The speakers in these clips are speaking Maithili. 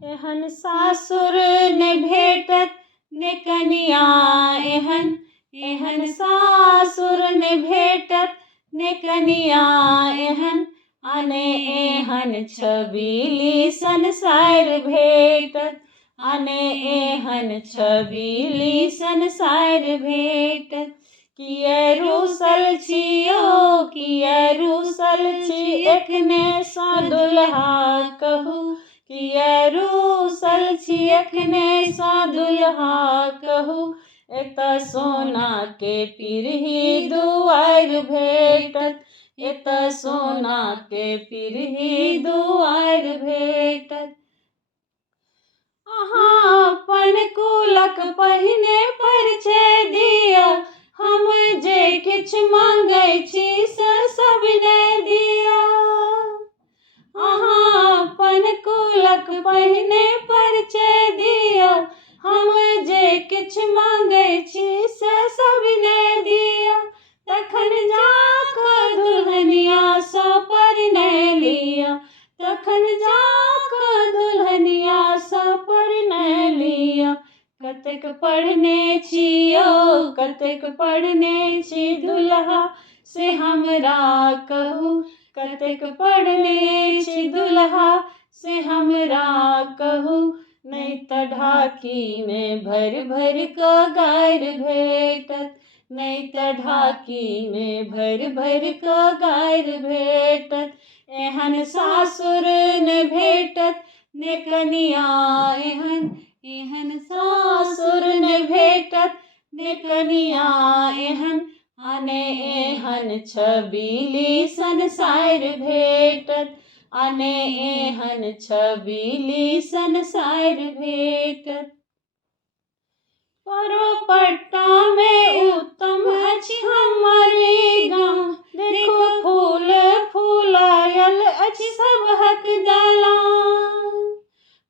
एहन सासुर ने भेटत ने कनिया एहन, एहन सासुर ने भेटत ने कनिया एहन, अने एहन छबीली संसार भेटत, अने एहन छबीली संसार भेटत। किए रूसल छियो, किए रूसल छी एखने सा दुल्हा कहू, किए रूसल छी एखने सा दुल्हा कहू, एतऽ सोना के पिरही दुआर भेटत, एतऽ सोना के पिरही दुआर भेटत। अहाँ अपन कुलक पहिने परिचय दिअ, हम जे किछु मांगै छी से सब ने दिअ। अहाँ अपन कुलक पहिने परिचय दिअ, हम जे किछु मांगै छी से सब ने दिअ। तखन जाकऽ दुल्हनिया सँ परिणय लिअ, तखन जाकऽ दुल्हनिया सँ परिणय लिअ। कतेक पढ़ने छियो, कतेक पढ़ने छी दुल्हा से हमरा कहू, कतेक पढ़ने छी दुल्हा से हमरा कहू। नहीं तऽ ढाकी में भरि भरि कऽ गारि भेटत, नहीं तऽ ढाकी में भरि भरि कऽ गारि भेटत। एहन सासुर ने भेटत ने कनिया एहन, एहन सासुर ने भेटत ने कनिया एहन, अने एहन छबीली संसार भेटत, अने एहन छबीली संसार भेटत। परोपट्टा में उत्तम अछि हमर ई गाम, देखो फूल फूलायल अछि सबहक दलान।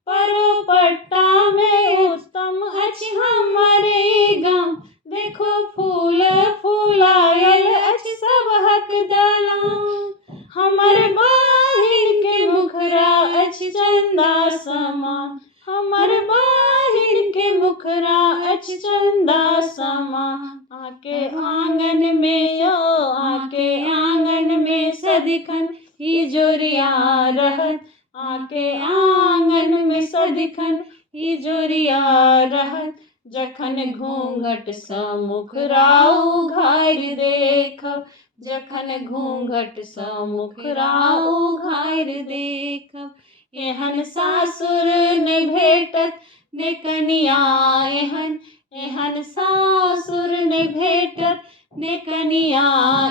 परोपट्टा में उत्तम अछि हमर ई गाम, देखो फूल फूलायल अछि सबहक दलान। हमर बहिन के मुखरा अछि चंदा समान, हमर बहिन के मुखरा अछि चंदा समान। आके आंगन में यो, आके आंगन में सदिखन ई जोरिया रहत, आके आंगन में सदिखन ई जोरिया रहत। जखन घूंघट सँ मुखरा उघारि देखब, जखन घूंघट सँ मुखरा उघारि देखब। एहन सासुर ने भेटत ने कनिया एहन, एहन सासुर ने भेटत ने कनिया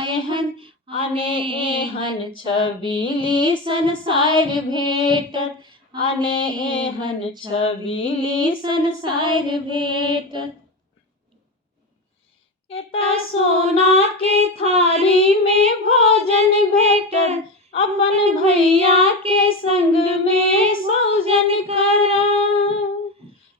एहन, अने एहन छबीली संसार भेटत, अने एहन छबीली संसार भेटत। एतऽ सोना के थारी में भोजन भेटत, अपन भैया के संग में सौजन करब।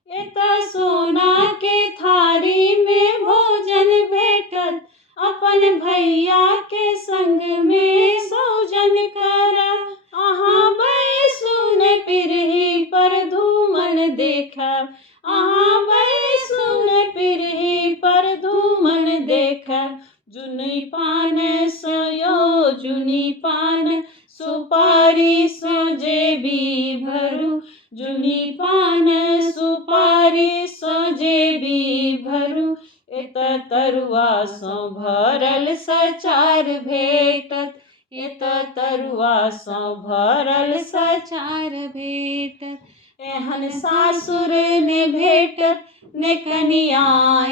एतऽ सोना के थारी में भोजन भेटत, अपन भैया के संग में सौजन करब। अहाँ बैसू ने पिरही पर धूमन देखब, अहाँ बैसू ने पिरही पर धूमन देखब। जुनी पान सँ यो, जुनी पान सुपारी सँ जेबी भरू, जुनी पान सुपारी सँ जेबी भरू। एतऽ तरुआ सँ भरल सचार भेटत, एतऽ तरुआ सँ भरल सचार भेटत। एहन सासुर ने भेटत ने कनिया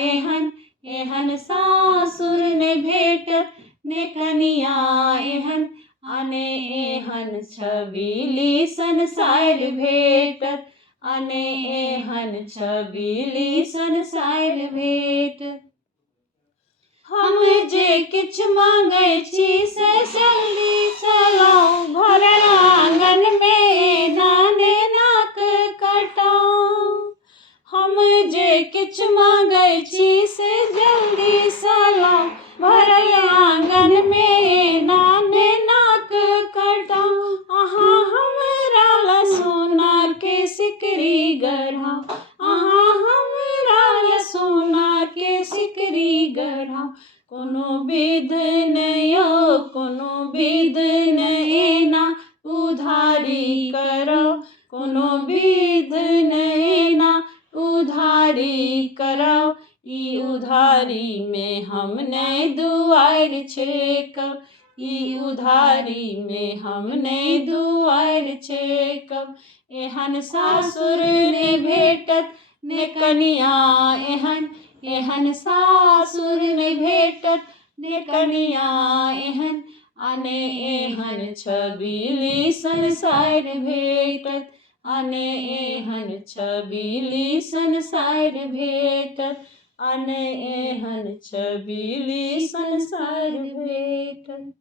एहन, एहन सासुर ने भेटत ने कनिया एहन, अने एहन छबीली संसार भेटत, अने एहन छबीली संसार भेटत। हम जे किछु मांगै छी से जल्दी चलाऊ, भरल आंगन में नाने नाक कटाऊ। हम जे किछु मांगै छी से जल्दी चलाऊ, भरल आंगन में नाने नाक कटाऊ। अहाँ हमरा ला सोना के सिकरी गढ़ा, अहाँ हमरा या सोना के सिकरी गढ़ा। कोनो विध नयो कोनो विध न एना उधारी करो, कोनो विध न एना उधारी करो। ई उधारी में हम नहीं दुआर छेकब, ई उधारी में हम नहीं दुआर छेकब। एहन सासुर ने भेटत ने कनिया, एहन सासुर ने भेटत ने कनिया एहन। आने एहन छबीली संसार भेटत, आने एहन छबीली संसार भेटत, आने एहन छबीली संसार भेटत।